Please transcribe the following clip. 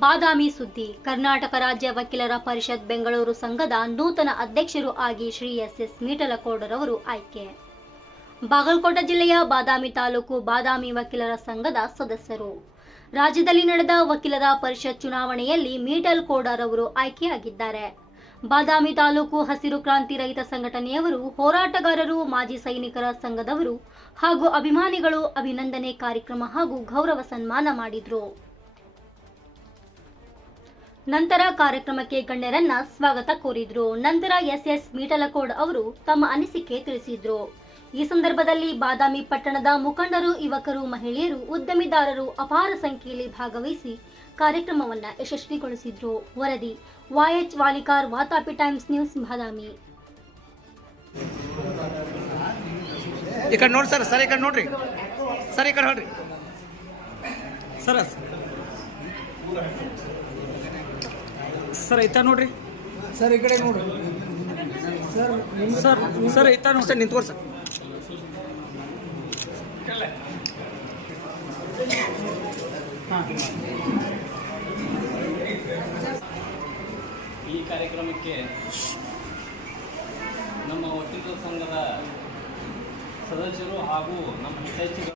ಬಾದಾಮಿ ಸುದ್ದಿ. ಕರ್ನಾಟಕ ರಾಜ್ಯ ವಕೀಲರ ಪರಿಷತ್ ಬೆಂಗಳೂರು ಸಂಘದ ನೂತನ ಅಧ್ಯಕ್ಷರು ಆಗಿ ಶ್ರೀ ಎಸ್ ಎಸ್ ಮೀಟಲಕೋಡರವರು ಆಯ್ಕೆ. ಬಾಗಲಕೋಟೆ ಜಿಲ್ಲೆಯ ಬಾದಾಮಿ ತಾಲೂಕು ಬಾದಾಮಿ ವಕೀಲರ ಸಂಘದ ಸದಸ್ಯರು. ರಾಜ್ಯದಲ್ಲಿ ನಡೆದ ವಕೀಲರ ಪರಿಷತ್ ಚುನಾವಣೆಯಲ್ಲಿ ಮೀಟಲ್ ಕೋಡರವರು ಆಯ್ಕೆಯಾಗಿದ್ದಾರೆ. ಬಾದಾಮಿ ತಾಲೂಕು ಹಸಿರು ಕ್ರಾಂತಿ ರೈತ ಸಂಘಟನೆಯವರು, ಹೋರಾಟಗಾರರು, ಮಾಜಿ ಸೈನಿಕರ ಸಂಘದವರು ಹಾಗೂ ಅಭಿಮಾನಿಗಳು ಅಭಿನಂದನೆ ಕಾರ್ಯಕ್ರಮ ಹಾಗೂ ಗೌರವ ಸನ್ಮಾನ ಮಾಡಿದ್ರು. ನಂತರ ಕಾರ್ಯಕ್ರಮಕ್ಕೆ ಗಣ್ಯರನ್ನ ಸ್ವಾಗತ ಕೋರಿದ್ರು. ನಂತರ ಎಸ್ ಎಸ್ ಮೀಟಲಕೋಡ್ ಅವರು ತಮ್ಮ ಅನಿಸಿಕೆ ತಿಳಿಸಿದ್ರು. ಈ ಸಂದರ್ಭದಲ್ಲಿ ಬಾದಾಮಿ ಪಟ್ಟಣದ ಮುಖಂಡರು, ಯುವಕರು, ಮಹಿಳೆಯರು, ಉದ್ಯಮಿದಾರರು ಅಪಾರ ಸಂಖ್ಯೆಯಲ್ಲಿ ಭಾಗವಹಿಸಿ ಕಾರ್ಯಕ್ರಮವನ್ನ ಯಶಸ್ವಿಗೊಳಿಸಿದ್ರು. ವರದಿ ವಾಯಚ್ ವಾಲಿಕಾರ್, ವಾತಾಪಿ ಟೈಮ್ಸ್ ನ್ಯೂಸ್, ಬಾದಾಮಿ. ಈ ನೋಡಿ ಸರ್ ಸರ್, ಈ ಸರ್, ಈ ಕಡೆ ಸರ್ ಸರ್ ಐತ ನೋಡ್ರಿ. ಸರ್ ಈ ಕಡೆ ನೋಡ್ರಿ ಸರ್ ಹ್ಞೂ ಸರ್ ಸರ್ ಐತ ನೋಡಿ ಸರ್ ನಿಂತ್ಕೊರಿ ಸರ್. ಈ ಕಾರ್ಯಕ್ರಮಕ್ಕೆ ನಮ್ಮ ವಕೀಲರ ಸಂಘದ ಸದಸ್ಯರು ಹಾಗೂ ನಮ್ಮ ಹಿತೈಷಿಗಳು